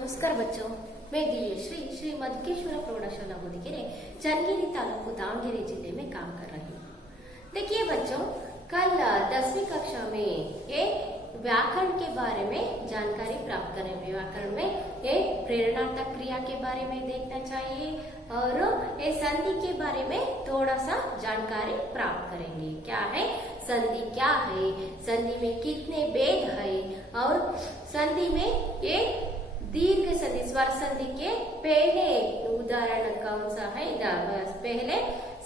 नमस्कार बच्चों, मैं दिव्यश्री श्री मधुकेश्वर प्रौढ़शाला बुधगिरे चंदगिरी तालुकु दावणगेरे जिले में काम कर रही हूँ। देखिए बच्चों, कल 10वीं कक्षा में ये व्याकरण के बारे में जानकारी प्राप्त करेंगे। व्याकरण में ये प्रेरणात्मक क्रिया के बारे में देखना चाहिए और ये संधि के बारे में थोड़ा सा जानकारी प्राप्त करेंगे। क्या है संधि, क्या है संधि में कितने भेद है और संधि में ये दीर्घ संधि स्वर संधि के पहले उदाहरण कौन सा है। पहले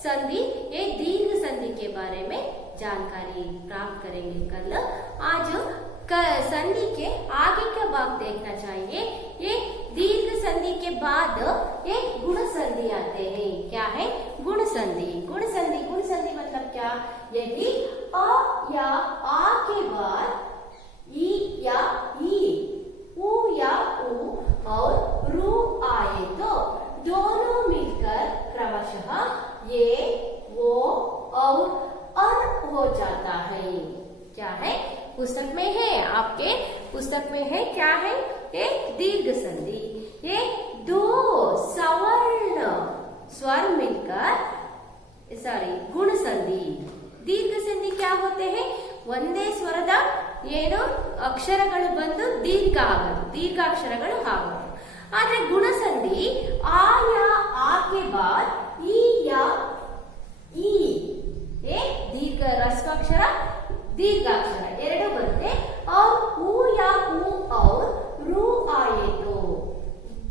संधि ये दीर्घ संधि के बारे में जानकारी प्राप्त करेंगे कल। आज संधि के आगे का भाग देखना चाहिए। ये दीर्घ संधि के बाद ये गुण संधि आते हैं। क्या है गुण संधि? गुण संधि, गुण संधि मतलब क्या? यदि अ या आ के बाद ई या ई, उ या उ और रू आए तो दोनों मिलकर क्रमशः ये, वो और अर हो जाता है। क्या है? पुस्तक में है, आपके पुस्तक में है। क्या है? ये दीर्घ संधि। ये दो सवर्ण स्वर मिलकर गुण संधि। दीर्घ संधि क्या होते हैं? ಒಂದೇ ಸ್ವರದ ಏನು ಅಕ್ಷರಗಳು ಬಂದು ದೀರ್ಘ ಆಗೋದು, ದೀರ್ಘಾಕ್ಷರಗಳು ಆಗೋದು। ಆದ್ರೆ ಗುಣ ಸಂಧಿ ಆ या आ के बाद ई या ई ये दीर्घ ह्रस्वाक्षर दीर्घाक्षर ಎರಡು ಬರುತ್ತೆ। और उ या उ और रू आए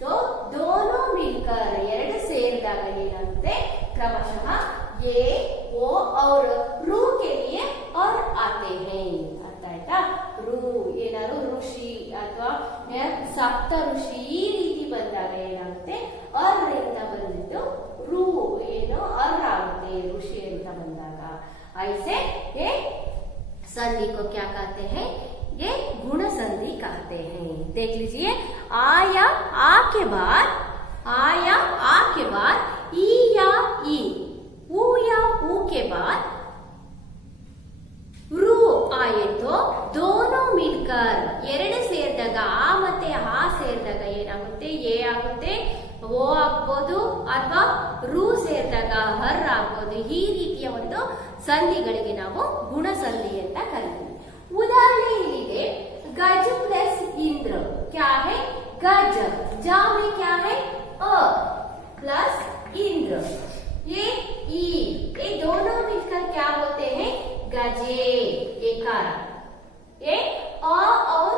तो दोनों मिलकर ಎರಡು ಸೇರಿದಾಗ ಏನಾಗುತ್ತೆ? क्रमशः ये, वो और रू के लिए और आते हैं। अर्थ आಯ್ತಾ? ರೂ ಏನಾದ್ರು ಋಷಿ ಅಥವಾ ಸಪ್ತ ಋಷಿ ಈ ರೀತಿ ಬಂದಾಗ ಏನಾಗುತ್ತೆ? ಅರ್ ಅಂತ ಬಂದಿದ್ದು ರೂ ಏನು ಅರ್ ಆಗುತ್ತೆ ಋಷಿ ಅಂತ ಬಂದಾಗ। ऐसे ये संधि को क्या कहते हैं? ये गुण संधि कहते हैं। देख लीजिए, आ या आ के बाद, आ या आ के बाद ई या ई, उ या उ के बाद रू आए तो दोनों मिलकर ಎರಡು ಸೇರಿದಾಗ ಆ ಮತ್ತೆ ಆ ಸೇರಿದಾಗ ಏನಾಗುತ್ತೆ? ಎ ಆಗುತ್ತೆ, ಓ ಆಗ್ಬೋದು ಅಥವಾ ರೂ ಸೇರಿದಾಗ ಹರ್ ಆಗ್ಬೋದು। ಈ ರೀತಿಯ ಒಂದು ಸಂಧಿಗಳಿಗೆ ನಾವು ಗುಣ ಸಂಧಿ ಅಂತ ಕರಿತೀವಿ। ಉದಾಹರಣೆ ಇಲ್ಲಿದೆ, गज प्लस इंद्र। क्या है? गज, जा में क्या है? अ प्लस इंद्र, ये ई, ये दोनों मिलकर क्या होते हैं? गजे, एकार। ये अ और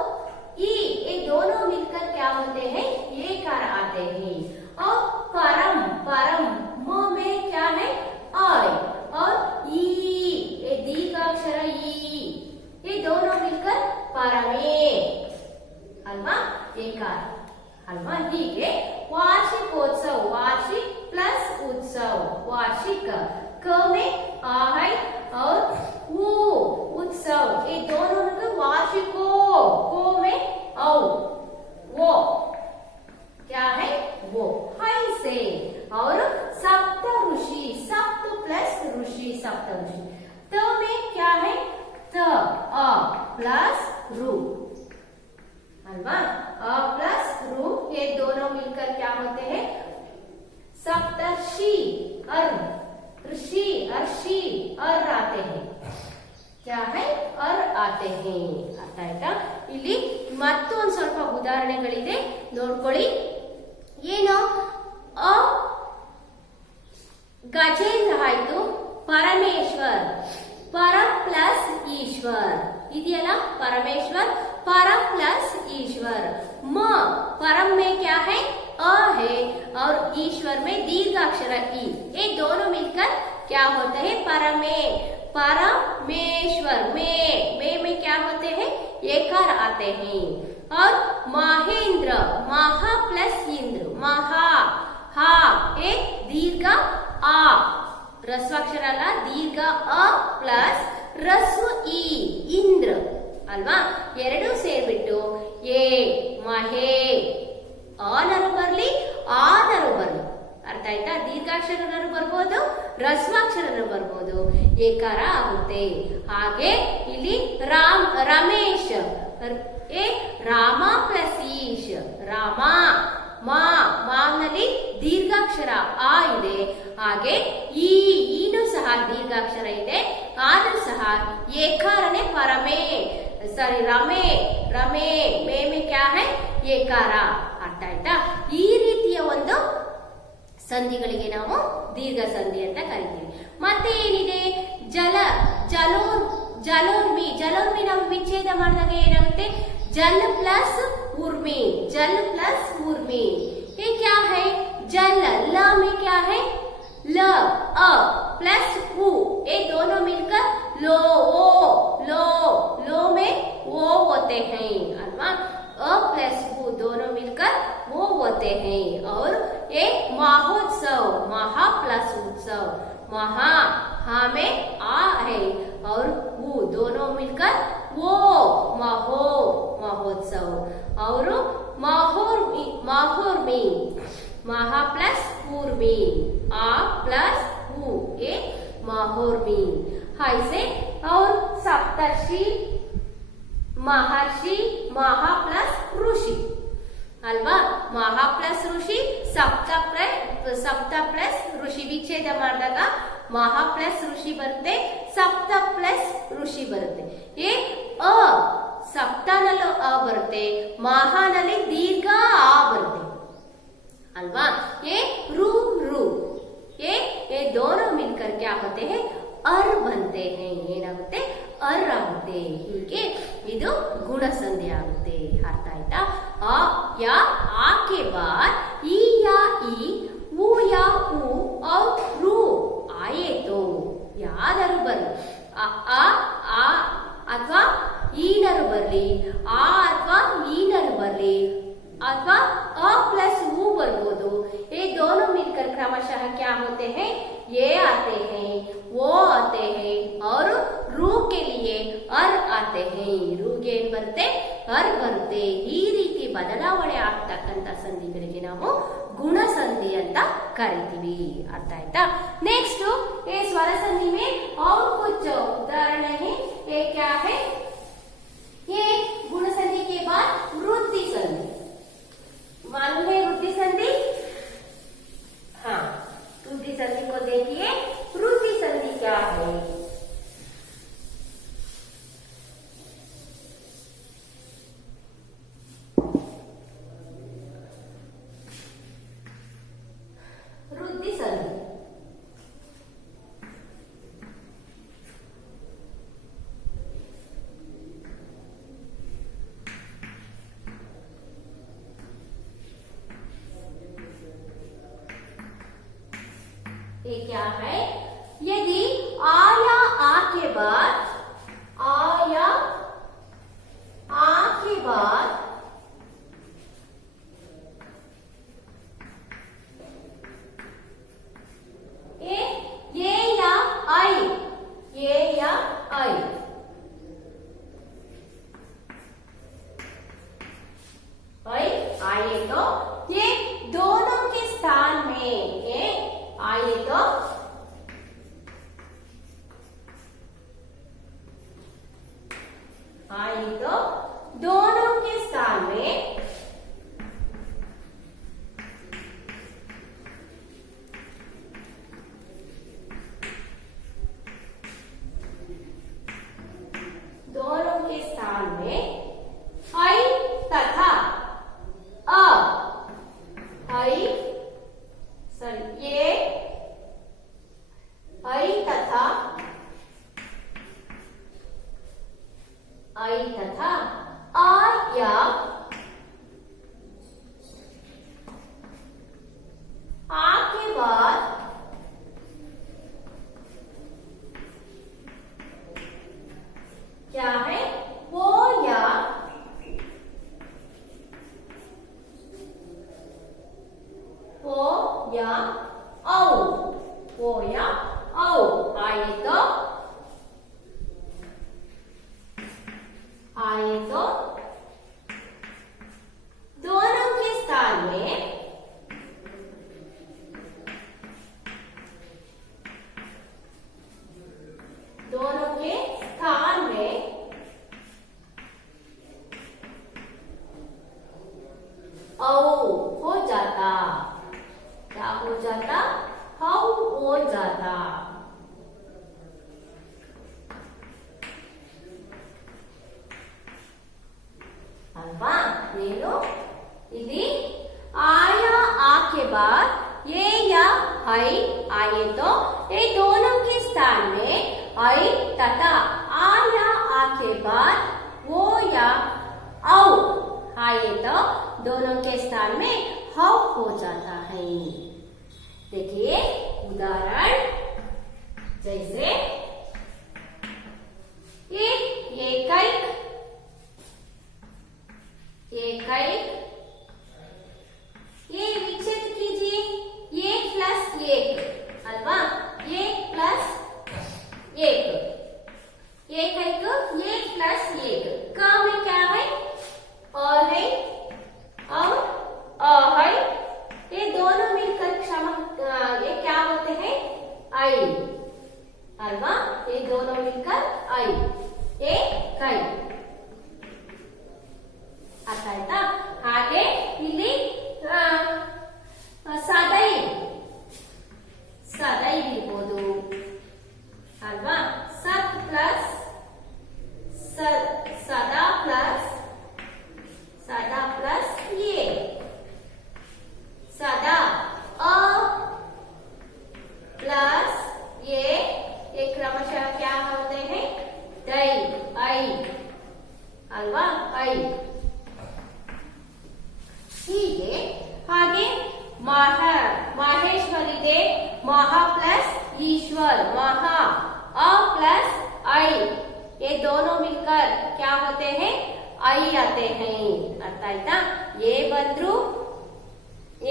ई, ये दोनों मिलकर क्या होते हैं? एकार आते हैं। और परम, परम म में क्या है? आय और ई, ये दीर्घाक्षर ई, ये दोनों मिलकर परमे अल्वा एकार अल्वा। ಹೀಗೆ वार्षिकोत्सव, वार्षिक प्लस उत्सव, वार्षिक क में आ है और उ उत्सव, ये दोनों मिलकर वार्षिको, को में औ, वो क्या है? वो है से। और सप्त ऋषि, सप्त प्लस ऋषि, सप्त ऋषि। त में क्या है? त अ प्लस रू अल्वा, अ प्लस रू, ये दोनों मिलकर क्या होते हैं? सप्तर्षि, अर ऋषि, अर्षि, अर आते हैं। क्या है? अर आते हैं। ಅರ್ಥ ಆಯ್ತಾ? ಇಲ್ಲಿ ಮತ್ತೊಂದು ಸ್ವಲ್ಪ ಉದಾಹರಣೆಗಳಿದೆ, ನೋಡ್ಕೊಳ್ಳಿ। ಏನು? ಅ ಗಜೇಂದ್ರ ಆಯ್ತು, ಪರಮೇಶ್ವರ್, पर प्लस ईश्वर ಇದೆಯಲ್ಲ, परमेश्वर पर प्लस ईश्वर। म परम में क्या है? अ है और ईश्वर में दीर्घाक्षर ई, ये दोनों मिलकर क्या होते हैं? परमे, परमेश्वर। में क्या होते हैं? एकार आते हैं। और महेंद्र, महा प्लस इंद्र, महा, हा ये दीर्घ आ, ह्रस्वाक्षर ಅಲ್ಲ, ದೀರ್ಘ ಅ ಪ್ಲಸ್ ರಸ್ವ ಇ, ಇಂದ್ರ ಅಲ್ವಾ? ಎರಡು ಸೇರ್ಬಿಟ್ಟು ಎ ಮಹೇ, ಆನರು ಬರ್ಲಿ ಆನರು ಬರ್ಲಿ। ಅರ್ಥ ಆಯ್ತಾ? ದೀರ್ಘಾಕ್ಷರರು ಬರ್ಬೋದು, ರಸ್ವಾಕ್ಷರರು ಬರ್ಬೋದು, ಏಕಾರ ಆಗುತ್ತೆ। ಹಾಗೆ ಇಲ್ಲಿ ರಮೇಶ್, ए राम प्लस ईश राಮ ಮಾ ಮಾನಲ್ಲಿ ದೀರ್ಘಾಕ್ಷರ ಆ ಇದೆ, ಹಾಗೆ ಈನು ಸಹ ದೀರ್ಘಾಕ್ಷರ ಇದೆ, ಆದ್ರೂ ಸಹ ಏಕಾರನೇ ಪರಮೇ ಸಾರಿ ರಮೆ ರಮೆ ಮೇಮೆ ಕ್ಯಾ ಹೈ ಏಕಾರ. ಅರ್ಥ ಆಯ್ತಾ? ಈ ರೀತಿಯ ಒಂದು ಸಂಧಿಗಳಿಗೆ ನಾವು ದೀರ್ಘ ಸಂಧಿ ಅಂತ ಕರಿತೀವಿ. ಮತ್ತೆ ಏನಿದೆ ಜಲ ಜಲೋರ್ಮಿ ಜಲೋರ್ಮಿ ನಾವು ವಿಚ್ಛೇದ ಮಾಡಿದಾಗ ಏನಾಗುತ್ತೆ? जल प्लस उर्मी जल प्लस उर्मी ये क्या है? जल ल में क्या है? ल अ प्लस उ ये दोनों मिलकर लो लो में वो होते हैं अल्वा अ प्लस उ दोनों मिलकर वो होते हैं। और ये महोत्सव महा प्लस उत्सव महा हा में आ है और वो दोनों मिलकर वो महोत्सव और माहोर्मी महा प्लस पूर्वी आ प्लस उ ए माहोर्मी। ऐसे और सप्तर्षि महर्षि महा प्लस ऋषि ಅಲ್ವಾ? ಮಹಾ ಪ್ಲಸ್ ಋಷಿ ಸಪ್ತ ಪ್ಲಸ್ ಋಷಿ ವಿಚ್ಛೇದ ಮಾಡಿದಾಗ ಮಹಾ ಪ್ಲಸ್ ಋಷಿ ಬರುತ್ತೆ, ಸಪ್ತ ಪ್ಲಸ್ ಋಷಿ ಬರುತ್ತೆ. ಏ ಅ ಸಪ್ತನಲ್ಲೂ ಅ ಬರುತ್ತೆ, ಮಹಾನಲ್ಲಿ ದೀರ್ಘ ಆ ಬರುತ್ತೆ ಅಲ್ವಾ? ये रू रू ये दोनों मिलकर क्या होते हैं? अर बनते हैं. ಏನಾಗುತ್ತೆ? ಅರ್ ಆಗುತ್ತೆ. ಹೀಗೆ ಇದು ಗುಣ ಸಂಧಿ ಆಗುತ್ತೆ. ಅರ್ಥ ಆಯ್ತಾ? ಆ ಯಾ ಆ के बाद ई या ई ऊ या ऊ और रू आए तो ಯಾದರೂ ಬರಲಿ ಆ ಅಥವಾ ಈನರು ಬರಲಿ, ಆ ಅಥವಾ ಈನರು ಬರಲಿ अथवा अ प्लस ऊ ಬರ್ಬೋದು. ये दोनों मिलकर क्रमशः क्या होते हैं? ये आते हैं, वो आते हैं और रू के लिए अर आते हैं. ರೂಗೆ ಏನ್ ಬರುತ್ತೆ? ಅರ್ ಬರುತ್ತೆ. ಈ ರೀತಿ ಬದಲಾವಣೆ ಆಗ್ತಕ್ಕಂಥ ಸಂಧಿಗಳಿಗೆ ನಾವು ಗುಣ ಸಂಧಿ ಅಂತ ಕರಿತೀವಿ. ಅರ್ಥ ಆಯ್ತಾ? नेक्स्ट ये स्वर संधि में और कुछ उदाहरण है. ये क्या है? ये गुण संधि के बाद वृद्धि संधि. मालूम है वृद्धि संधि? हाँ, वृद्धि संधि को देखिए. वृद्धि संधि क्या है? वृद्धि संधि ये क्या है? यदि आ या आ के बाद आ या आ के बाद ये या आई ये या आई आए तो ये दोनों के स्थान में ये आए तो दोनों के स्थान में दोनों के स्थान में आई तथा अ आई सॉरी ये आई तथा आ या आ के बाद क्या है? वो या औ वो या औ आए तो दोनों के स्थान में औ हो जाता। क्या हो जाता? हाउ हो जाता। अल्वा ಏನು ಇಲ್ಲಿ आया आ के बाद ये या ऐ आए तो ये दोनों के स्थान में ऐ तथा आया आ के बाद वो या औ आए तो दोनों के स्थान में हौ हो जाता है। देखिए उदाहरण, जैसे एकैक, एकैक, ये विच्छेद कीजिए, एक प्लस एक, अल्वा एक प्लस एक, एकैक एक प्लस एक, का में क्या है? और है और है, ये दोनों मिलकर क्षमा ये क्या होते हैं? आई, अल्वा ये दोनों मिलकर आई, एकೈ। ಅರ್ಥ ಆಯ್ತಾ? ಹಾಗೆ ಇಲ್ಲಿ ಸದೈ, ಸದೈ ಇರ್ಬೋದು ಅಲ್ವಾ? ಸತ್ ಪ್ಲಸ್ ಸದಾ ಪ್ಲಸ್ ये सदा, अ प्लस ये क्रमशः क्या होते हैं? दै, ऐ, अल्वा ऐ। ಹೀಗೆ ಹಾಗೆ माहेश्वर ಇದೆ, महा प्लस ईश्वर, महा, अ प्लस ऐ, ये दोनों मिलकर क्या होते हैं? ಐ आते हैं। ಅರ್ಥ ಆಯ್ತಾ? ಎ ಬಂದ್ರು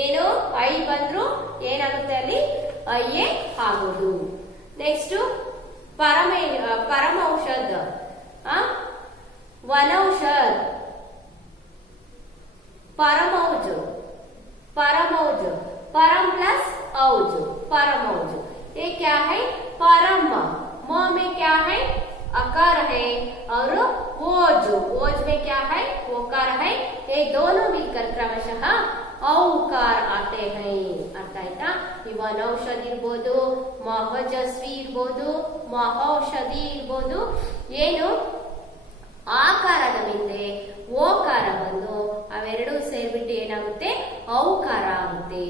ಏನು ಐ ಬಂದ್ರು ಏನಾಗುತ್ತೆ ಅಲ್ಲಿ? ಐಯೇ ಆಗೋದು। ನೆಕ್ಸ್ಟ್ ಪರಮೌಷಧ, वनौषध, परमौज, परमौज, परम प्लस औज, परमौज। ये क्या है? परम, म में क्या है? अकार है, और ओज, ओज में क्या है? ओकार है। ये दोनों मिलकर क्रमशः औकार आते हैं। अर्थ आಯ್ತಾ? ಈ ವನೌಷಧಿ ಇರಬಹುದು, ಮಹಜಸ್ವಿ ಇರಬಹುದು, ಮಹೌಷಧಿ ಇರಬಹುದು, ಏನು ಆಕಾರದ ಮುಂದೆ ಓಕಾರ ಬಂದು ಅವೆರಡೂ ಸೇರ್ಬಿಟ್ಟು ಏನಾಗುತ್ತೆ? ಔಕಾರ ಆಗುತ್ತೆ।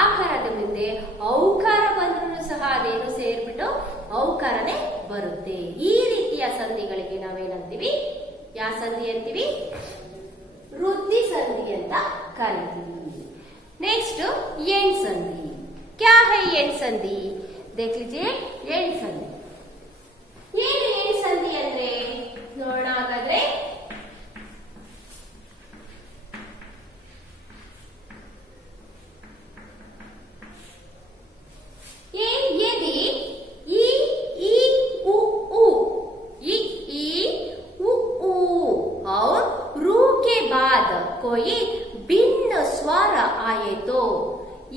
ಆಕಾರದ ಮುಂದೆ ಔಕಾರ ಬಂದ್ರೂ ಸಹ ಅದೇನು ಸೇರ್ಬಿಟ್ಟು ಔಕಾರನೇ ಬರುತ್ತೆ। ಈ ರೀತಿಯ ಸಂಧಿಗಳಿಗೆ ನಾವೇನಂತೀವಿ? ಯಾವ ಸಂಧಿ ಅಂತೀವಿ? ವೃದ್ಧಿ ಸಂಧಿ ಅಂತ ಕರಿತೀವಿ। नेक्स्ट एंड संधि। क्या है एंड संधि? देख लीजिए एंड संधि। ಏನು एंड संधि ಅಂದ್ರೆ ನೋಡೋಣ ಹಾಗಾದ್ರೆ। यदि ई ई उ उ ई ई उ उ और रू के बाद कोई भिन्न स्वर आए तो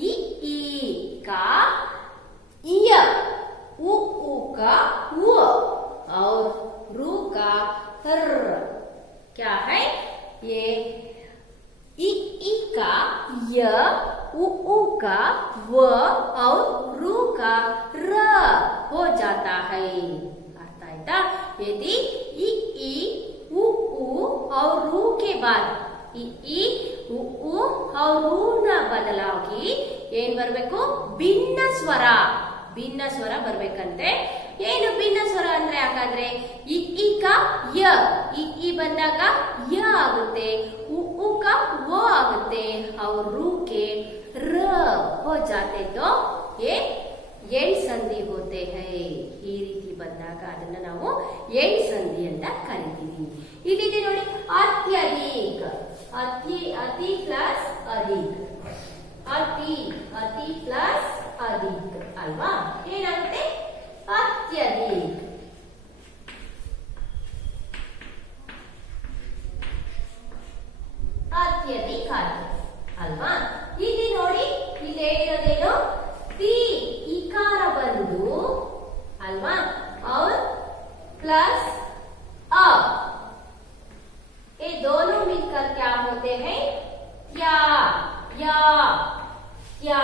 ई का इय, उ का उ और रू का र। क्या है ये? ई का य, उ का व और रू का र हो जाता है। अर्थ आಯ್ತಾ? यदि ई उ और रू के बाद ಈ ಉ और ರೂ ನ ಬದಲಾಗಿ ಏನ್ ಬರಬೇಕು? ಭಿನ್ನ ಸ್ವರ, ಭಿನ್ನ ಸ್ವರ ಬರ್ಬೇಕಂತೆ। ಏನು ಭಿನ್ನ ಸ್ವರ ಅಂದ್ರೆ ಹಾಗಾದ್ರೆ ಈ का ಯ, ಈ ಬಂದಾಗ ಯ ಆಗುತ್ತೆ, ಉ का ವ ಆಗುತ್ತೆ, और ರೂ के र हो जाते तो ये एंड संधि होते हैं। ಈ ರೀತಿ ಬಂದಾಗ ಅದನ್ನ ನಾವು एंड संधि ಅಂತ ಕರಿತೀವಿ। ಇಲ್ಲಿದೆ ನೋಡಿ ಅತ್ಯಧಿಕ, अति प्लस अधिक, अति प्लस अधिक अल्वा ಏನಾಗುತ್ತೆ? अत्यधिक। अत्यधिक अल्वा। ಇಲ್ಲಿ ನೋಡಿ, ಇಲ್ಲಿ ಹೇಳಿರೋದೇನು? ತಿ ಇಕಾರ ಬಂದು अल्वा और प्लस अ, ये दोनों मिलकर क्या होते हैं? ಯಾ ಯಾ ಯಾ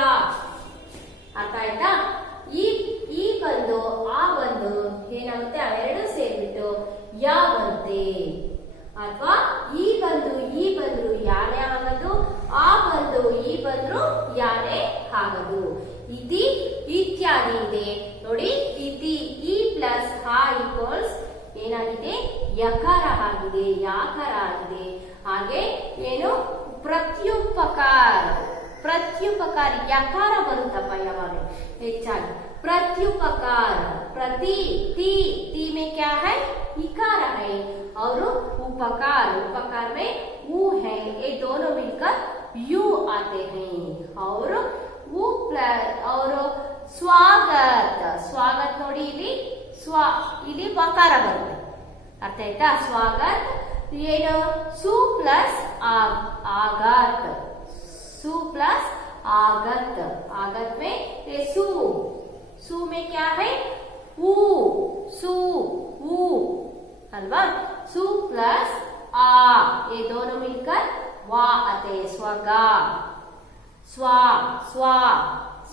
ಅರ್ಥ ಆಯ್ತಾ? ಈ ಬಂದು ಆ ಬಂದು ಏನಾಗುತ್ತೆ, ಅವೆರಡು ಸೇರ್ಬಿಟ್ಟು ಯಾ ಬರುತ್ತೆ. ಅಥವಾ ಈ ಬಂದ್ರು ಯಾರೇ ಆಗದು, ಆ ಬಂದು ಈ ಬಂದ್ರು ಯಾರೇ ಆಗದು. ಇತಿ ಇತ್ಯಾದಿ ಇದೆ ನೋಡಿ. ಇತಿ ಇ ಪ್ಲಸ್ ಹಾ ಈಕ್ವಲ್ಸ್ ಏನಾಗಿದೆ, ಯಕಾರ ಆಗಿದೆ, ಯಾಕಾರ ಆಗಿದೆ. ಹಾಗೆ ಏನು, ಪ್ರತ್ಯುಪಕಾರ ಯಕಾರ ಬರುತ್ತಪ್ಪ ಯಾವಾಗ ಹೆಚ್ಚಾಗಿ. प्रत्युपकार, प्रति ती में क्या है, इकार है. और उपकार में ऊ है. ये दोनों मिलकर यू आते हैं. और ऊ प्लस और स्वागत नोड़ी ಇಲ್ಲಿ ವಕಾರ ಬರುತ್ತೆ. ಅರ್ಥ ಆಯ್ತಾ? ಸ್ವಾಗತ್ ಏನು, ಸು ಪ್ಲಸ್ ಆಗತ್, ಆಗತ್ में सु में क्या है, सु अल्वा. सु प्लस आ, ये दोनों मिलकर वा आते.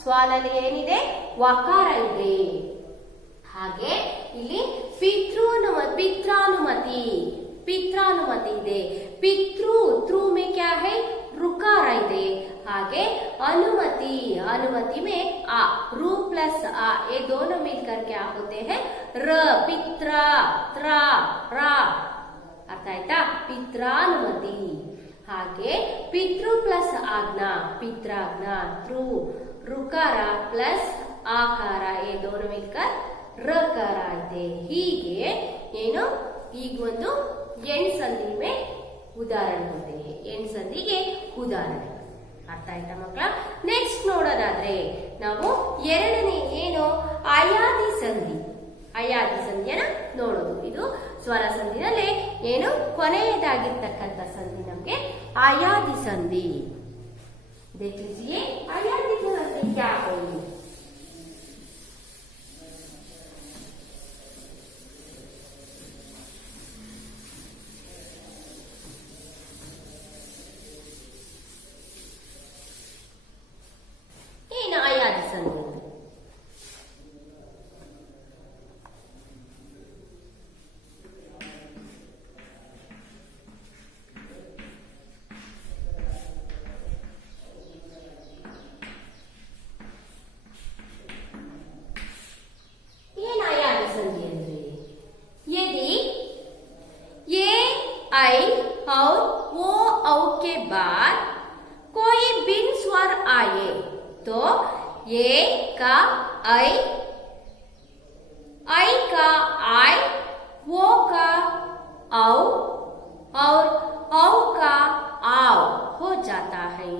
स्वाನಲ್ಲಿ ಏನಿದೆ, ವಕಾರ ಇದೆ. ಹಾಗೆ ಇಲ್ಲಿ ಪಿತ್ರಾನುಮತಿ ಇದೆ. ತ್ರೂ में क्या है, ರುಕಾರ ಇದೆ. ಹಾಗೆ अनुमति में आ, रू प्लस आ, ये दोनों मिलकर क्या होते हैं, र. पित्रा रा. अर्थ आಯ್ತಾ? ಪಿತ್ರಾನುಮತಿ. ಹಾಗೆ ಪಿತೃ ಪ್ಲಸ್ ಆಜ್ಞಾ, ಪಿತ್ರಾಜ್ಞಾ. ರುಕಾರ ಪ್ಲಸ್ ಆಕಾರ, ये दोनों मिलकर ರಕಾರ ಇದೆ. ಹೀಗೆ ಏನು, ಈಗ ಒಂದು ಎಂಟ್ ಸಂಧಿ में ಉದಾಹರಣೆ होते हैं. ಎಂಟ್ ಸಂಧಿಗೆ ಉದಾಹರಣೆ. ಅರ್ಥ ಆಯ್ತಾ ಮಕ್ಕಳ? ನೆಕ್ಸ್ಟ್ ನೋಡೋದಾದ್ರೆ ನಾವು ಎರಡನೇ ಏನು, ಅಯಾದಿ ಸಂಧಿಯನ್ನ ನೋಡೋದು. ಇದು ಸ್ವರ ಸಂಧಿನಲ್ಲಿ ಏನು ಕೊನೆಯದಾಗಿರ್ತಕ್ಕಂಥ ಸಂಧಿ ನಮ್ಗೆ ಅಯಾದಿ ಸಂಧಿ. देख लीजिए अयादी संधि क्या होगी. आई और वो औ के बाद कोई भिन्न स्वर आए तो ये का आई का आई, वो का औ और औ का आओ हो जाता है.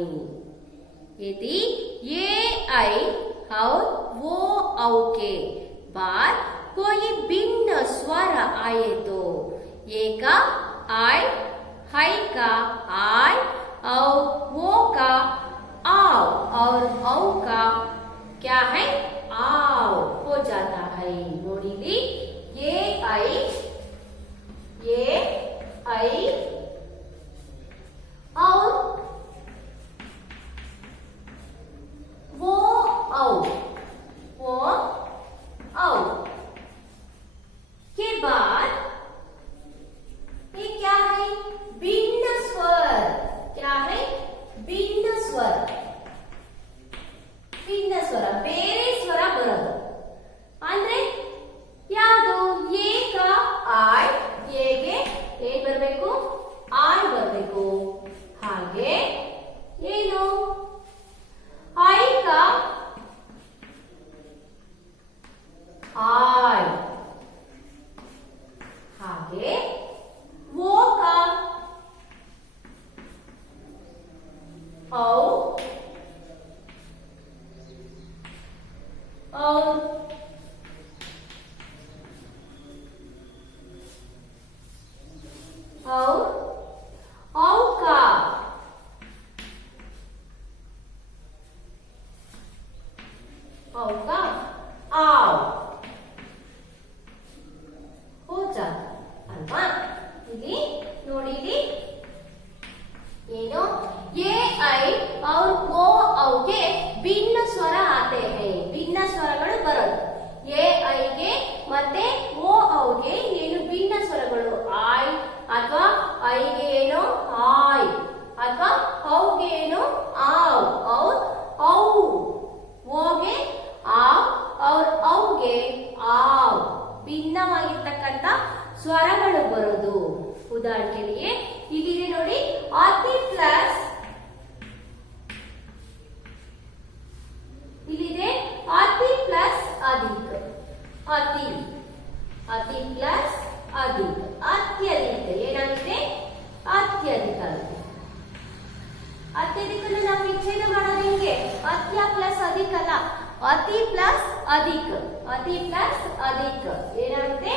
यदि ये आई और वो औ के बाद कोई भिन्न स्वर आए तो ये का आई, हाई का आई और वो का आओ और औ का क्या है, आओ हो जाता है. नोडिली ये आई और वो औ के बाद ये क्या है, ಅತಿ ಪ್ಲಸ್ ಇಲ್ಲಿದೆ ಅತಿ ಪ್ಲಸ್ ಅಧಿಕ ಅತಿ ಅತಿ ಪ್ಲಸ್ ಅಧಿಕ ಅತ್ಯಧಿಕ ಏನಾಗುತ್ತೆ ಅತ್ಯಧಿಕ ಆಗುತ್ತೆ ಅತ್ಯಧಿಕ ನಾವು ವಿಚ್ಛೇದ ಮಾಡೋದು ಹೆಂಗೆ ಅತ್ಯ ಪ್ಲಸ್ ಅಧಿಕ ಅಲ್ಲ ಅತಿ ಪ್ಲಸ್ ಅಧಿಕ ಅತಿ ಪ್ಲಸ್ ಅಧಿಕ ಏನಾಗುತ್ತೆ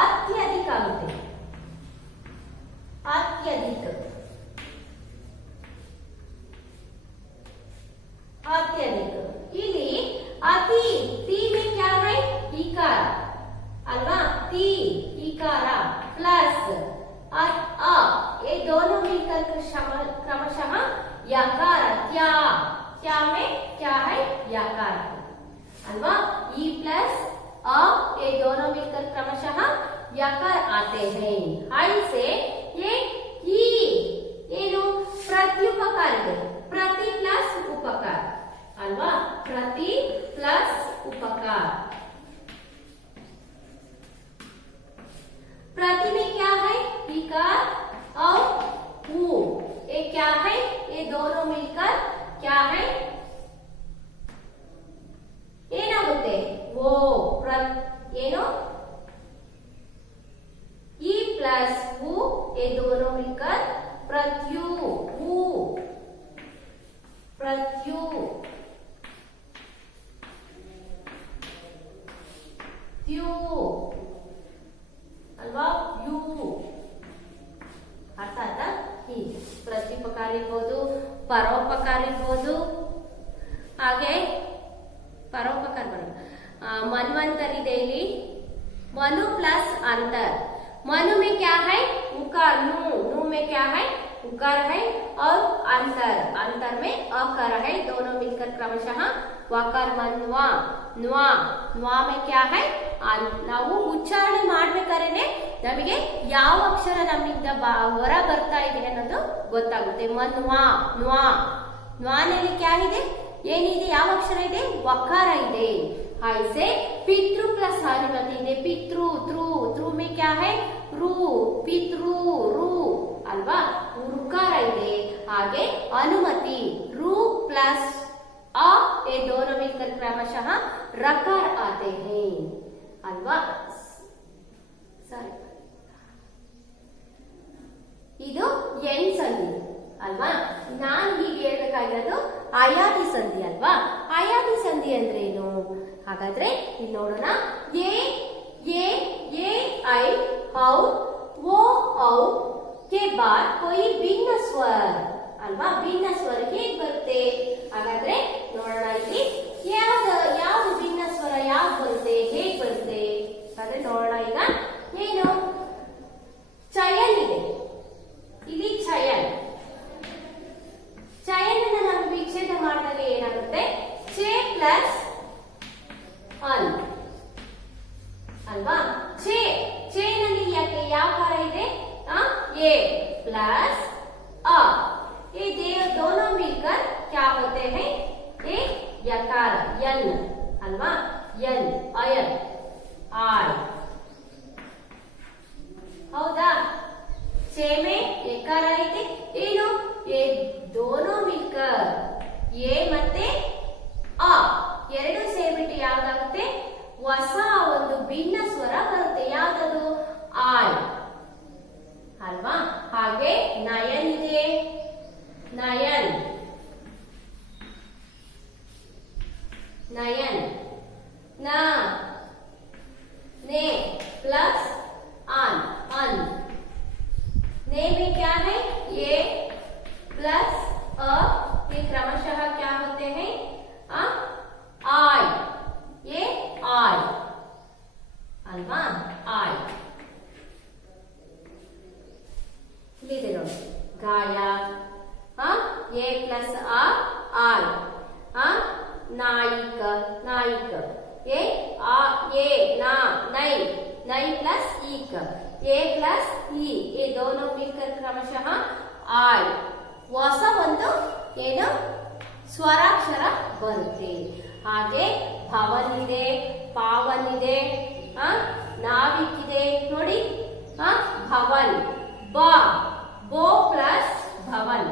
ಅತ್ಯಧಿಕ ಆಗುತ್ತೆ अत्यधिक अत्यधिक इली अति ती में क्या है इकार अल्वा ती इकार प्लस अ ये दोनों मिलकर क्रमशः यकार क्या क्या में क्या है यकार अल्वा ई प्लस अ ये दोनों मिलकर क्रमशः यकार आते हैं ऐसे ये की ಏನು ಪ್ರತ್ಯುಪಕಾರ ಇದೆ ಪ್ರತಿ ಪ್ಲಸ್ ಉಪಕಾರ ಅಲ್ವಾ ಪ್ರತಿ ಪ್ಲಸ್ ಉಪಕಾರ प्रति में क्या है इकार और उ ये क्या है ये दोनों मिलकर क्या है ಏನಾಗುತ್ತೆ वो ಏನು ई प्लस उ ये दोनों मिलकर प्रत्यु उ प्रत्यु त्यु अल्वा यू अर्थ आಯ್ತಾ ಹೀಗೆ ಪ್ರತ್ಯುಪಕಾರ ಇರಬಹುದು ಪರೋಪಕಾರ ಇರಬಹುದು ಹಾಗೆ ಪರೋಪಕಾರ ಬರಲ್ಲ ಮನ್ವಂತರ ಇದೆ ಇಲ್ಲಿ मनु प्लस अंतर मनु में क्या है उकार नु नु में क्या है उकार है और अंतर अंतर में अकार है दोनों मिलकर क्रमशः वकार मन्वा न्वा न्वा में क्या है ನಾವು ಉಚ್ಚಾರಣೆ ಮಾಡಬೇಕಾದ್ರೆ ನಮಗೆ ಯಾವ ಅಕ್ಷರ ನಮ್ಮಿಂದ ಹೊರ ಬರ್ತಾ ಇದೆ ಅನ್ನೋದು ಗೊತ್ತಾಗುತ್ತೆ ಮನ್ವಾ ನ್ವಾ ನ್ವಾನಲ್ಲಿ क्या ಇದೆ ಏನಿದೆ ಯಾವ ಅಕ್ಷರ ಇದೆ ವಕಾರ ಇದೆ ऐसे पितृ प्लस अनुमति ಇದೆ पितृ त्रु त्रु में क्या है रू पितृ रू अल्वा ऋकार ಇದೆ ಹಾಗೆ अनुमति रू प्लस अ ये दोनों मिलकर क्रमशः रकार आते हैं अल्वा सॉरी ಇದು ಎನ್ ಸಂಧಿ ಅಲ್ವಾ ನಾನು ಹೀಗೆ ಹೇಳಬೇಕಾಗಿರೋದು ಆಯಾದಿ ಸಂಧಿ ಅಲ್ವಾ ಆಯಾದಿ ಸಂಧಿ ಅಂದ್ರೆ ಏನು ಹಾಗಾದ್ರೆ ಇಲ್ಲಿ ನೋಡೋಣ ए आई औ वो औ के बाद कोई भिन्न स्वर ಅಲ್ವಾ ಭಿನ್ನ ಸ್ವರ ಹೇಗೆ ಬರುತ್ತೆ ಹಾಗಾದ್ರೆ ನೋಡೋಣ ಇಲ್ಲಿ ಯಾವ ಭಿನ್ನ ಸ್ವರ ಯಾವ್ದು ಬರುತ್ತೆ ಹೇಗೆ ಬರುತ್ತೆ ಹಾಗಾದ್ರೆ ನೋಡೋಣ ಈಗ ಏನು ಚಯನ್ ಇದೆ ಇಲ್ಲಿ ಚಯನ್ ಚಯನ್ ಅನ್ನು ನಾವು ವಿಚ್ಛೇದ ಮಾಡಿದಾಗ ಏನಾಗುತ್ತೆ ಚೆ ಪ್ಲಸ್ ಅನ್ ಅಲ್ವಾ ಚೆ ನಲ್ಲಿ ಯಾಕೆ ಯಾವ ಕಾರ ಇದೆ ए प्लस अ ये दोनों मिलकर क्या होते हैं ये यकार यन अल्वा यन अयन आय हौदा छे में यकार आइते ಏನು ये दोनों मिलकर ये ಮತ್ತೆ अ ಎರಡು ಸೇರಿಬಿಟ್ಟು ಯಾವ್ದಾಗುತ್ತೆ ಹೊಸ ಒಂದು ಭಿನ್ನ ಸ್ವರ ಬರುತ್ತೆ ಯಾವ್ದದು ಆಯ್ ಅಲ್ವಾ ಹಾಗೆ ನಯನ್ ಇದೆ ನಯನ್ नयन ना ने प्लस अन अन ने में क्या है ये प्लस अ ये क्रमशः क्या होते हैं आय ये आय अल्वा आय गाया ए प्लस आय नायिक नायिक ये ना नई नई प्लस ईक ए प्लस ई ये दोनों मिलकर क्रमशः आय ಹೊಸ ಒಂದು ಏನು ಸ್ವರಾಕ್ಷರ ಬರುತ್ತೆ ಹಾಗೆ ಭವನ್ ಇದೆ ಪಾವನ್ ಇದೆ ನಾವಿಕ್ ಇದೆ ನೋಡಿ ಭವನ್ ಬ ಬೋ ಪ್ಲಸ್ ಭ धवन,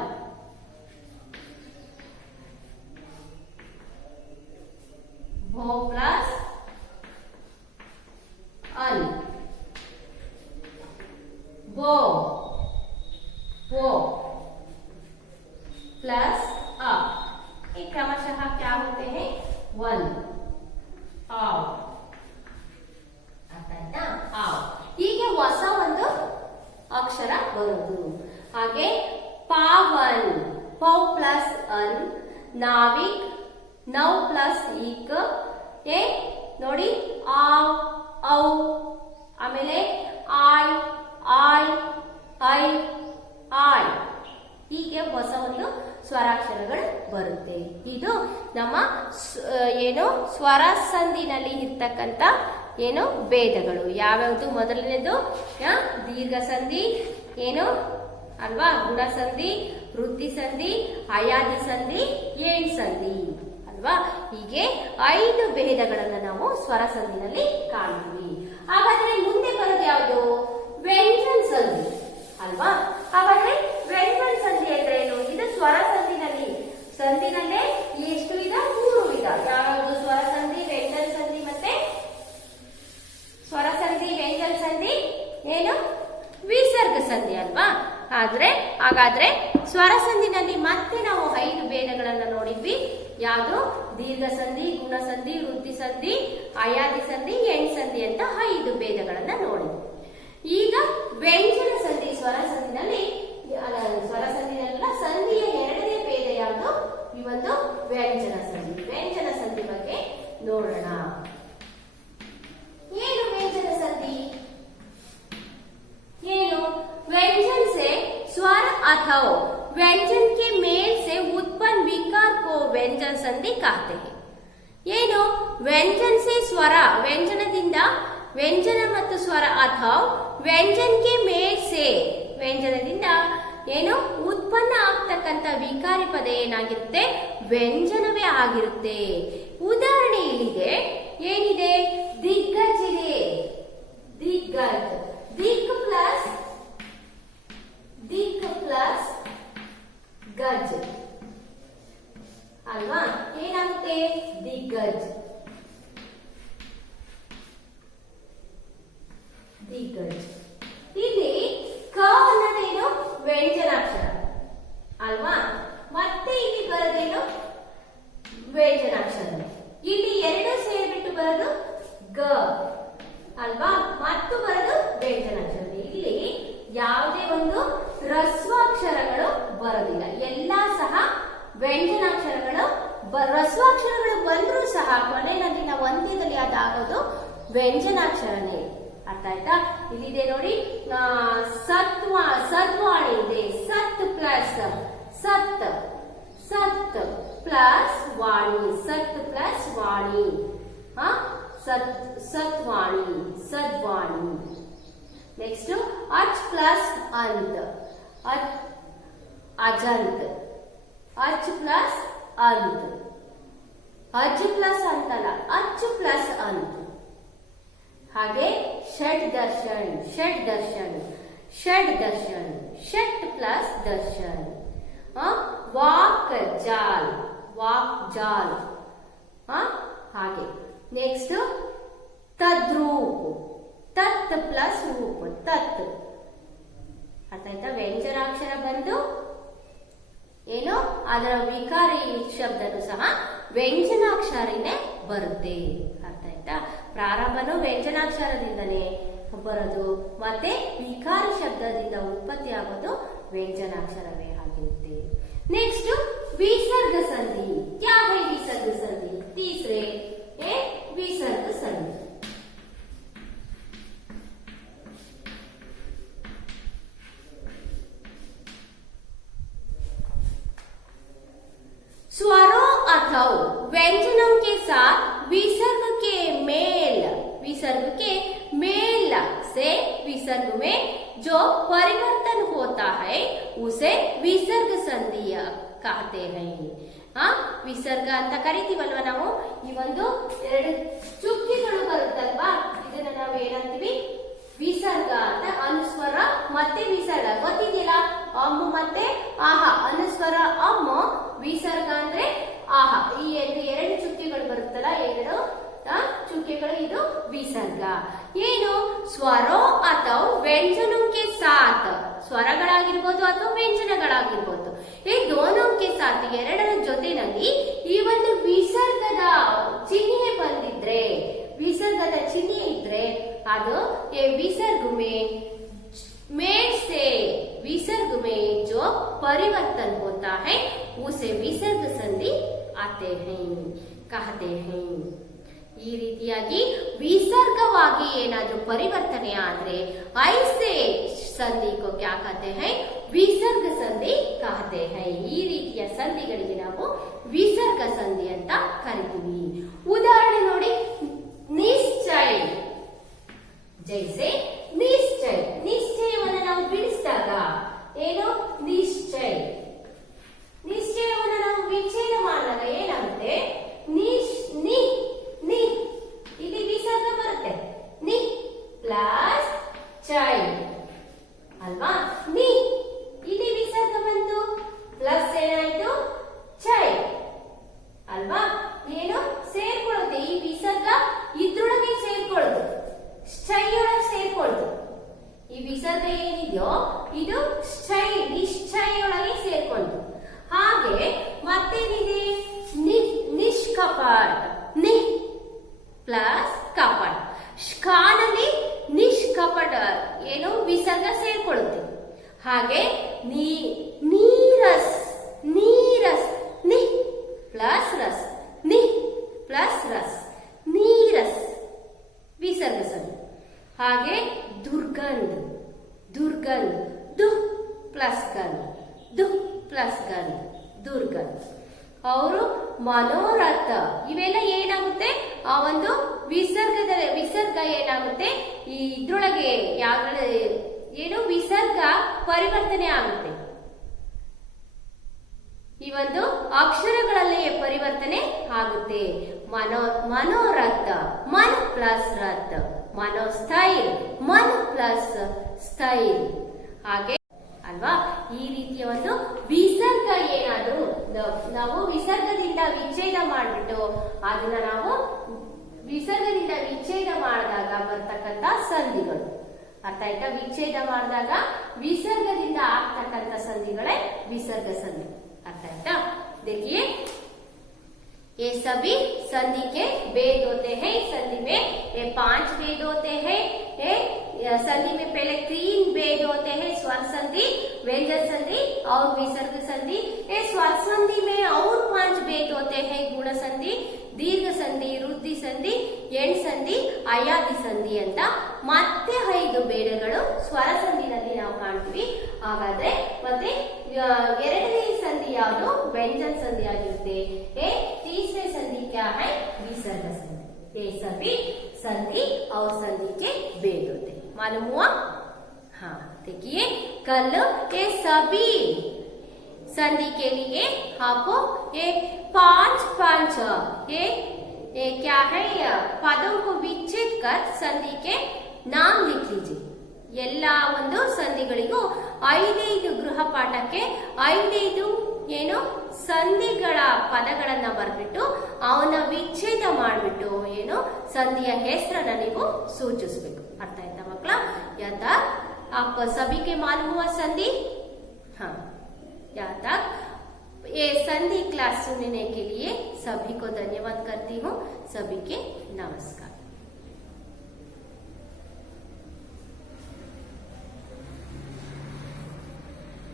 भो प्लस अन, बो, वो प्लस अ, ये क्रमशः क्या होते हैं? वन, आओ, ಆಯ್ತಾ? ಆವ್. ಹೀಗೆ ಹೊಸ ಒಂದು ಅಕ್ಷರ ಬರುವುದು. ಹಾಗೆ ಪಾವನ್, ಪೌ ಪ್ಲಸ್ ಅನ್, ನಾವಿಕ್, ನೌ ಪ್ಲಸ್ ಈಕ್, ಏ ನೋಡಿ ಆವ್, ಔ, ಆಮೇಲೆ ಆಯ್, ಆಯ್, ಐ, ಆಯ್, ಹೀಗೆ ಹೊಸ ಒಂದು ಸ್ವರಾಕ್ಷರಗಳು ಬರುತ್ತೆ. ಇದು ನಮ್ಮ ಏನು ಸ್ವರ ಸಂಧಿನಲ್ಲಿ ಇರ್ತಕ್ಕಂಥ ಏನು ಭೇದಗಳು ಯಾವ್ಯಾವುದು? ಮೊದಲನೇದು ದೀರ್ಘ ಸಂಧಿ, ಏನು ಅಲ್ವಾ, ಗುಣ ಸಂಧಿ, ವೃದ್ಧಿ ಸಂಧಿ, ಅಯಾದಿ ಸಂಧಿ, ಏಣ್ ಸಂಧಿ ಅಲ್ವಾ. ಹೀಗೆ 5 ಭೇದಗಳನ್ನ ನಾವು ಸ್ವರ ಸಂಧಿನಲ್ಲಿ ಕಾಣ್ತೀವಿ. ಹಾಗಾದ್ರೆ ಮುಂದೆ ಬರೋದು ಯಾವುದು? ವ್ಯಂಜನ ಸಂಧಿ ಅಲ್ವಾ. ಹಾಗಾದ್ರೆ ವ್ಯಂಜನ ಸಂಧಿ ಅಂದ್ರೆ ಏನು? ಇದು ಸ್ವರ ಸಂಧಿನಲ್ಲೇ ಎಷ್ಟು ವಿಧ? 3 ವಿಧ. ಯಾವ್ಯಾವುದು? ಸ್ವರ ಸಂಧಿ, ವ್ಯಂಜನ ಸಂಧಿ ಮತ್ತೆ ಸ್ವರ ಸಂಧಿ, ವ್ಯಂಜನ ಸಂಧಿ, ಏನು ವಿಸರ್ಗ ಸಂಧಿ ಅಲ್ವಾ. ಹಾಗಾದ್ರೆ ಸ್ವರ ಸಂಧಿನಲ್ಲಿ ಮತ್ತೆ ನಾವು 5 ಭೇದಗಳನ್ನ ನೋಡಿದ್ವಿ. ಯಾವುದು? ದೀರ್ಘ ಸಂಧಿ, ಗುಣ ಸಂಧಿ, ವೃದ್ಧಿ ಸಂಧಿ, ಅಯಾದಿ ಸಂಧಿ, ಎಣ್ ಸಂಧಿ ಅಂತ 5 ಭೇದಗಳನ್ನ ನೋಡಿದ್ವಿ. ಈಗ ವ್ಯಂಜನ ಸಂಧಿ, ಸ್ವರ ಸಂಧಿನಲ್ಲಿ ಸಂಧಿಯ 2ನೇ ಭೇದ ಯಾವುದು? ಈ ಒಂದು ವ್ಯಂಜನ ಸಂಧಿ. ವ್ಯಂಜನ ಸಂಧಿ ಬಗ್ಗೆ ನೋಡೋಣ. ಏನು ವ್ಯಂಜನ ಸಂಧಿ? ಏನು? व्यंजन से स्वर अथवा व्यंजन के मेल से उत्पन्न विकार को व्यंजन संधि कहते हैं. ಏನು? ವ್ಯಂಜನ ಸೆ ಸ್ವರ, ವ್ಯಂಜನದಿಂದ ವ್ಯಂಜನ ಮತ್ತು ಸ್ವರ, ಅಥವಾ ವ್ಯಂಜನಕ್ಕೆ ಮೇಲ್ಸೆ, ವ್ಯಂಜನದಿಂದ ಏನು ಉತ್ಪನ್ನ ಆಗ್ತಕ್ಕಂಥ ವಿಕಾರಿ ಪದ ಏನಾಗಿರುತ್ತೆ? ವ್ಯಂಜನವೇ ಆಗಿರುತ್ತೆ. ಉದಾಹರಣೆ ಇಲ್ಲಿದೆ. ಏನಿದೆ? ದಿಗ್ಗಜ್ ಇದೆ. ದಿಗ್ಗಜ್, ದಿಕ್ ಪ್ಲಸ್ ಗಜ್ ಅಲ್ವಾ. ಏನಾಗುತ್ತೆ? ದಿಗ್ಗಜ್, ದಿಗ್ಗಜ್. ಇಲ್ಲಿ ಕ ಅನ್ನೋದೇನು? ವ್ಯಂಜನಾಕ್ಷರ ಅಲ್ವಾ. ಮತ್ತೆ ಇಲ್ಲಿ ಬರೋದೇನು? ವ್ಯಂಜನಾಕ್ಷರ. ಇಲ್ಲಿ 2 ಸೇರ್ಬಿಟ್ಟು ಬರೋದು ಗ ಅಲ್ವಾ. ಮತ್ತು ಬರೋದು ವ್ಯಂಜನಾಕ್ಷರ. ಇಲ್ಲಿ ಯಾವುದೇ ಒಂದು ರಸ್ವಾಕ್ಷರಗಳು ಬರೋದಿಲ್ಲ. ಎಲ್ಲಾ ಸಹ ವ್ಯಂಜನಾಕ್ಷರಗಳು. ರಸ್ವಾಕ್ಷರಗಳು ಬಂದರೂ ಸಹ ಕೊನೆಯಲ್ಲಿ ನಾವು ಅಂತ್ಯದಲ್ಲಿ ಅದಾಗೋದು ವ್ಯಂಜನಾಕ್ಷರನೇ. ಅರ್ಥ ಆಯ್ತಾ? ಇಲ್ಲಿದೆ ನೋಡಿ, ಸದ್ವಾಣಿ ಇದೆ. ಸತ್ ಪ್ಲಸ್ ಸತ್, ಸತ್ ಪ್ಲಸ್ ವಾಣಿ, ಸತ್ ಪ್ಲಸ್ ವಾಣಿ, ಸತ್ವಾಣಿ, ಸದ್ವಾಣಿ. ನೆಕ್ಸ್ಟ್ ಅಚ್ ಪ್ಲಸ್ ಅಂತ್, ಅಜಂತ್, ಅಚ್ ಪ್ಲಸ್ ಅಂತ್, ಅಜ್ ಪ್ಲಸ್ ಅಂತಲ್ಲ, ಅಚ್ ಪ್ಲಸ್ ಅಂತ್. ಹಾಗೆ ಷಡ್ ದರ್ಶನ್, ಷಡ್ ದರ್ಶನ್, ಷಡ್ ದರ್ಶನ್, ಷಟ್ ಪ್ಲಸ್ ದರ್ಶನ್. ವಾಕ್ ಜಾಲ್, ವಾಕ್ ಜಾಲ್. ಹಾಗೆ ನೆಕ್ಸ್ಟ್ ತದ್ರೂಪ್, ತತ್ ಪ್ಲಸ್ ರೂಪ್, ತತ್. ಅರ್ಥ ಆಯ್ತಾ? ವ್ಯಂಜನಾಕ್ಷರ ಬಂದು ಏನು ಅದರ ವಿಕಾರಿ ಶಬ್ದನು ಸಹ ವ್ಯಂಜನಾಕ್ಷರನೇ ಬರುತ್ತೆ. ಅರ್ಥ ಆಯ್ತಾ? ಪ್ರಾರಂಭನೂ ವ್ಯಂಜನಾಕ್ಷರದಿಂದನೇ ಬರೋದು, ಮತ್ತೆ ವಿಕಾರಿ ಶಬ್ದದಿಂದ ಉತ್ಪತ್ತಿ ಆಗೋದು ವ್ಯಂಜನಾಕ್ಷರವೇ ಆಗಿರುತ್ತೆ. ನೆಕ್ಸ್ಟ್ ವಿಸರ್ಗ ಸಂಧಿ. क्या है विसर्ग संधि? तीसरे है विसर्ग संधि. स्वरों अथवा व्यंजनों के साथ विसर्ग के मेल से विसर्ग में जो परिवर्तन होता है उसे विसर्ग संधि कहते हैं. ವಿಸರ್ಗ ಅಂತ ಕರಿತೀವಲ್ವ ನಾವು. ಈ ಒಂದು 2 ಚುಕ್ಕಿಗಳು ಬರುತ್ತಲ್ವಾ, ಇದನ್ನ ನಾವು ಏನಂತೀವಿ? ವಿಸರ್ಗ ಅಂತ. ಅನುಸ್ವರ ಮತ್ತೆ ವಿಸರ್ಗ ಗೊತ್ತಿದೆಯಲ್ಲ, ಅಮ್ಮು ಮತ್ತೆ ಆಹ ಅಕ್ಷರಗಳಾಗಿರ್ಬೋದು, ಈ ದೋನೋ ಕೆ ಸಾಥ್ ಎರಡರ ಜೊತೆನಲ್ಲಿ ಈ ಒಂದು ವಿಸರ್ಗದ ಚಿಹ್ನೆ ಬಂದಿದ್ರೆ, विसर्ग चिन्ह इद्रे ಅದು ये विसर्ग में से विसर्ग में जो परिवर्तन होता है उसे विसर्ग संधि आते हैं कहते हैं। ಈ ರೀತಿಯಾಗಿ ವಿಸರ್ಗವಾಗಿ ಏನಾದ್ರೂ ಪರಿವರ್ತನೆ ಆದ್ರೆ ಐಸೆ ಸಂಧಿ को क्या कहते हैं ವಿಸರ್ಗ ಸಂಧಿ कहते हैं। ಈ ರೀತಿಯ ಸಂಧಿಗಳಿಗೆ ನಾವು ವಿಸರ್ಗ ಸಂಧಿ ಅಂತ ಕರಿತೀವಿ। ಉದಾಹರಣೆ ನೋಡಿ, निश्चय जैसे निश्चय, निश्चयವನ್ನು ನಾವು ಬಿಡಿಸಿದಾಗ ಏನು ನಿಶ್ಚಯ, ನಿಶ್ಚಯವನ್ನು ನಾವು ವಿಚ್ಛೇದ ಮಾಡಿದಾಗ ಏನಾಗುತ್ತೆ ನಿ ನಿ ಇಲ್ಲಿ ವಿಸರ್ಗ ಬರುತ್ತೆ, ನಿ ಪ್ಲಸ್ ಚೈ ಅಲ್ವಾ, ನಿ ಇಲ್ಲಿ ವಿಸರ್ಗ ಬಂತು ಪ್ಲಸ್ ಏನಾಯ್ತು ಚೈ ಅಲ್ವಾ, ಏನು ಸೇರ್ಕೊಳ್ಳುತ್ತೆ ಈ ವಿಸರ್ಗ ಇದ್ರೊಳಗೆ ಸೇರ್ಕೊಳ್ಳೋದು, ಶ್ಚೈಯೊಳಗೆ ಸೇರ್ಕೊಳ್ಳೋದು। ಈ ವಿಸರ್ಗ ಏನಿದೆಯೋ ಇದು ನಿಶ್ಚಯೊಳಗೆ ಸೇರ್ಕೊಳ್ಳೋದು। ಹಾಗೆ ಮತ್ತೇನಿದೆ ನಿಷ್ಕಪಟ, ನಿ ಪ್ಲಸ್ ಕಪಟ, ಶ್ಕಾನಲ್ಲಿ ನಿಷ್ಕಪಟ ಏನು ವಿಸರ್ಗ ಸೇರ್ಕೊಳ್ಳುತ್ತೆ। ಹಾಗೆ ನೀರಸ್, ನೀರಸ್ ನಿ ಪ್ಲಸ್ ರಸ್, ನಿ ಪ್ಲಸ್ ರಸ್ ನೀರಸ್ ವಿಸರ್ಗ ಸಂಧಿ। ಹಾಗೆ ದುರ್ಗಂಧ, ದುರ್ಗಂಧ ದು ಪ್ಲಸ್ ಗಂಧ, ದು ಪ್ಲಸ್ ಗಂಧ ದುರ್ಗಂಧ। ಅವರು ಮನೋರಥ, ಇವೆಲ್ಲ ಏನಾಗುತ್ತೆ ಆ ಒಂದು ವಿಸರ್ಗ ಏನಾಗುತ್ತೆ ಈ ಇದ್ರೊಳಗೆ ಯಾವ ಏನು ವಿಸರ್ಗ ಪರಿವರ್ತನೆ ಆಗುತ್ತೆ, ಈ ಒಂದು ಅಕ್ಷರಗಳಲ್ಲೇ ಪರಿವರ್ತನೆ ಆಗುತ್ತೆ। ಮನೋರಥ ಮನ್ ಪ್ಲಸ್ ರಥ, ಮನೋಸ್ಥೈರ್ ಮನ್ ಪ್ಲಸ್ ಸ್ಥೈರ್, ಹಾಗೆ ಅಲ್ವಾ। ಈ ರೀತಿಯ ಒಂದು ವಿಸರ್ಗ ಏನಾದ್ರು ನಾವು ವಿಸರ್ಗದಿಂದ ವಿಚ್ಛೇದ ಮಾಡಿಬಿಟ್ಟು ಅದನ್ನ ನಾವು ವಿಸರ್ಗದಿಂದ ವಿಚ್ಛೇದ ಮಾಡಿದಾಗ ಬರ್ತಕ್ಕಂಥ ಸಂಧಿಗಳು, ಅರ್ಥ ಆಯ್ತಾ? ವಿಚ್ಛೇದ ಮಾಡಿದಾಗ ವಿಸರ್ಗದಿಂದ ಆಗ್ತಕ್ಕಂಥ ಸಂಧಿಗಳೇ ವಿಸರ್ಗ ಸಂಧಿ, अर्थ आया? देखिए ये सभी संधि के भेद होते हैं। संधि में ये 5 भेद होते हैं। संधि में पहले 3 भेद होते हैं, स्वर संधि, व्यंजन संधि और विसर्ग संधि। ये स्वर संधि में और 5 भेद होते हैं, गुण संधि, दीर्घ संधि, वृद्धि संधि, एण संधि, अयादि संधि ಅಂತ ಮತ್ತೆ 5 ಭೇದಗಳು ಸ್ವರ ಸಂಧಿನಲ್ಲಿ ನಾವು ಕಾಣ್ತೀವಿ। ಹಾಗಾದ್ರೆ ಮತ್ತೆ ಎರಡನೇ ಸಂಧಿ ಯಾವುದು ವ್ಯಂಜನ ಸಂಧಿ ಆಗಿರುತ್ತೆ। तीसरे संधि क्या है विसर्ग संधि। ये सभी संधि और संधि के भेद होते हैं, मालूम हुआ? हाँ, देखिए कल ये सभी संधि के लिए आपको ये 5 ये क्या है पदों को विच्छेद कर संधि के नाम लिख लीजिए। ಎಲ್ಲ ಒಂದು ಸಂಧಿಗಳಿಗೂ 5 ಗೃಹಪಾಠಕ್ಕೆ 5 ಏನು ಸಂಧಿಗಳ ಪದಗಳನ್ನ ಬರೆದ್ಬಿಟ್ಟು ಅವನ ವಿಚ್ಛೇದ ಮಾಡಿಬಿಟ್ಟು ಏನು ಸಂಧಿಯ ಹೆಸರನ್ನ ನೀವು ಸೂಚಿಸಬೇಕು। ಅರ್ಥ ಆಯ್ತಾ ಮಕ್ಕಳ? ಯಾತ आप सभी के मालूम हुआ संधि? हाँ, यहाँ तक ये संधि क्लास सुनने के लिए सभी को धन्यवाद करती हूँ। सभी के नमस्कार।